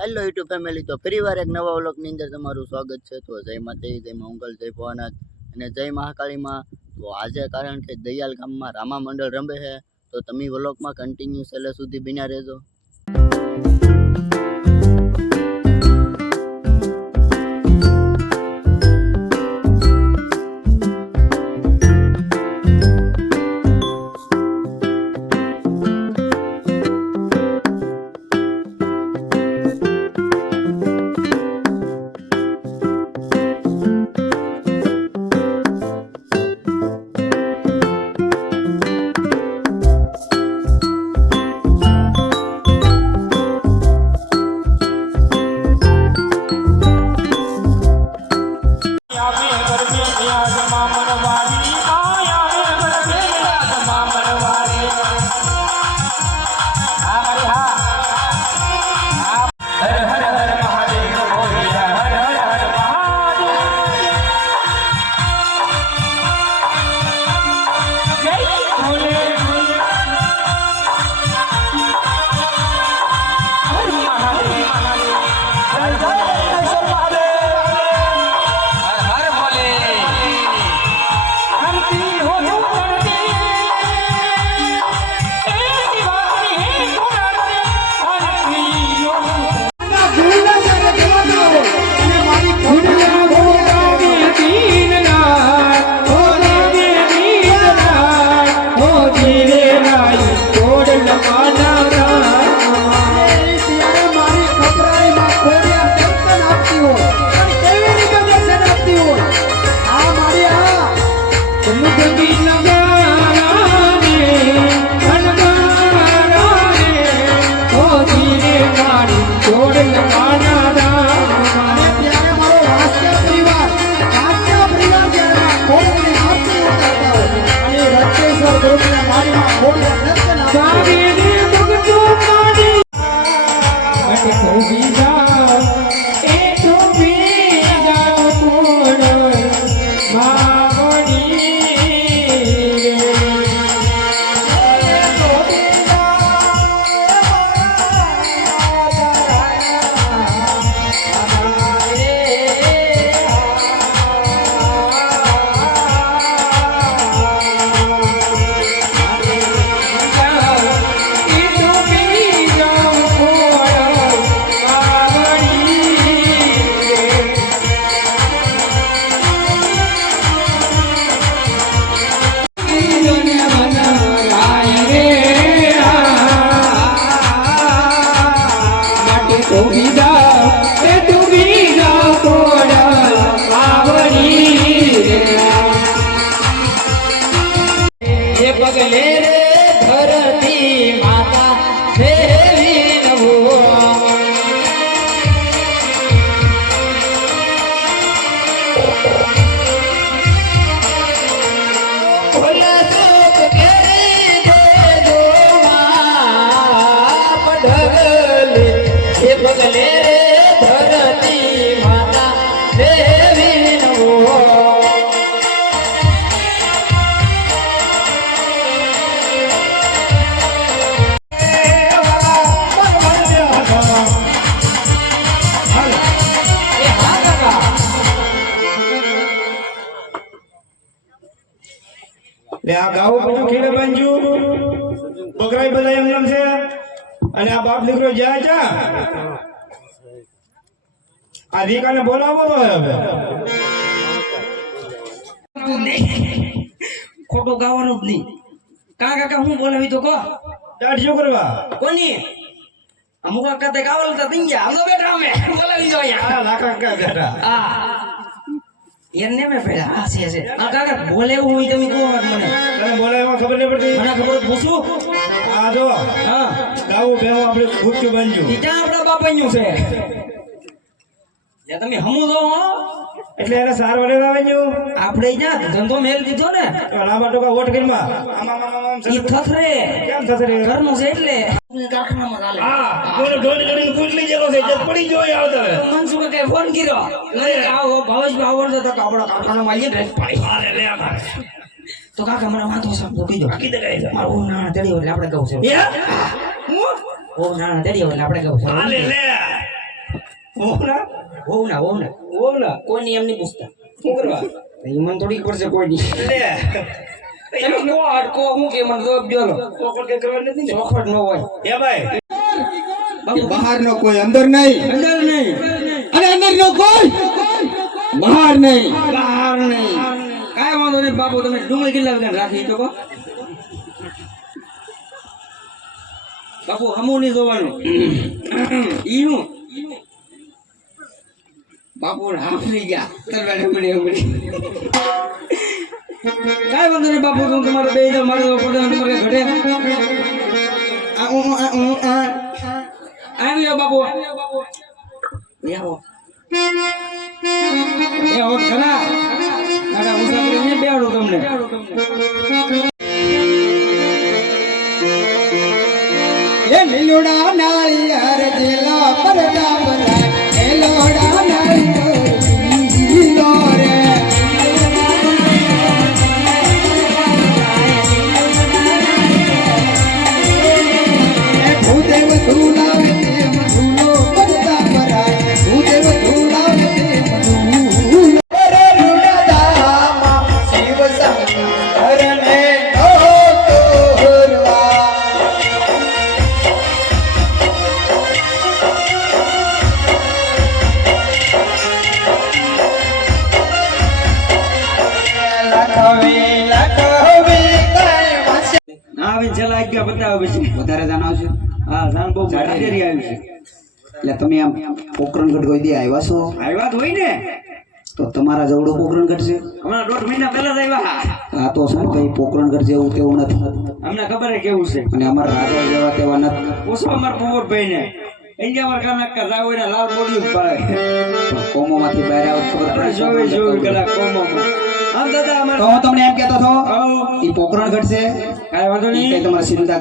Hello YouTube family, તો ફરીવાર એક નવા વ્લોગની અંદર તમારું સ્વાગત છે। તો જય માતાજી, જય મંગલ, જય ભોળાનાથ અને જય મહાકાળીમાં। તો આજે કારણ કે દયાલ ગામમાં રામા મંડળ રમે છે, તો તમે વ્લોગમાં કન્ટિન્યુ છેલ્લે સુધી બન્યા રહેજો। આ ગાવ બધું ખેડે બાંજુ બકરાઈ બધા એમ નામ છે અને આ બાપ દીકરો જાય છે આ દીકાને બોલાવો તો હવે ખોટું ગાવાનું જ નહીં કાકા હું બોલાવી તો કહો દાઢ શું કરવા કોની અમુક કાકા ગાવાનું તો દઈ ગયા આમ બેઠા અમે બોલાવી દો અહીંયા આ લાખા કા બેઠા આ એને મે પેલા આ છે આ કાકા બોલે હું તમે કહો મને તને બોલાવવા ખબર નહીં પડતી મને ખબર પૂછું આ જો હા ગાવ બેહો આપણે ભૂખ બાંજુ ઈટા આપડા બાપાનું છે જે તમે હમુ દો એટલે એને સાર વડે આવેજો આપણે ત્યાં ધંધો મેલ દીધો ને લાંબા ટોકા વોટ કરીમાં ઈ થથરે કેમ થથરે ઘરનો છે એટલે કારખાનામાં ચાલે હા કોને ઢોલ કરીને પૂછલી જેલો છે જત પડી જોઈ આવતા મનસુખ કે ફોન કર્યો આવો ભાવેશ આવડતો તો આપણા કારખાનામાં આવીએ ડ્રેસ પાડી અરે લે આ તો કાકા મને વાંધો છે તો કીધો બાકી દે ગાય મારું નાના તેડી એટલે આપણે કહું છે હે ઓ નાના તેડી એટલે આપણે કહું છે હાલે લે ઓના હોવ ના કોઈની એમ નહીં પૂછતા શું કરવા એ મને થોડીક પડશે કોઈની લે તમે કો અડકો હું કે મને જવાબ દ્યો ચોખવટ કે કરવાની નથી ને ચોખવટ ન હોય એ ભાઈ બાપુ બહાર નો કોઈ અંદર નહીં અંદર નહીં અને અંદર નો કોઈ બહાર નહીં બહાર નહીં કાંઈ વાંધો નહીં બાપુ તમે ડુંગળી કેટલા વગર રાખી તો કહો બાપુ હમું નહીં જોવાનું ઈ હું બાપુ હાફરી ગયા તરવા ડુંગળી ઉમરી કાંઈ વાંધો નહીં બાપુ તું તમારે બે હજાર મારે તમારે ઘટે આવી જાઓ બાપુ આવો એ હોટ ખરા દાદા મુસાફરી બેહાડું તમને એ લીલોડા નાળિયેર જેલા પરદા ભરાય એ લોડા નાળિયેર લીલો રે એ ભૂદેવ ધૂલાવે તે મધુલો પરદા ભરાય ભૂદેવ ધૂલાવે તે મધુલો રે લુડામાં શિવ શંકર ને તોરવા આવીને છેલ્લા આજ્ઞા બતાવે પછી વધારે જાણો છો હા જાણ બહુ માટેરી આવી છે એટલે તમે આમ પોકરણગઢ કોઈ દી આવ્યા છો આવ્યા જ હોય ને તો તમારા જવડો પોકરણગઢ છે હમણાં 1.5 મહિના પહેલા જ આવ્યા આ તો શું કઈ પોકરણગઢ જેવું તેવું નથી અમને ખબર હે કેવું છે અને અમારા રાજા જેવા તેવા નથી ઓછો અમારા પોવરભાઈ ને અહીંયા અમારા કાના જાવ એને લાલ બોલ્યું પાડે કોમોમાંથી બહાર આવો ખબર પડે જોવી જોવી કલાક કોમોમાં આમ દાદા તો અમારા હું તમને એમ કહેતો હતો આવો ઈ પોકરણગઢ છે કાંઈ વાંધો ઈ નહીં કઈ તમારે ચિંતા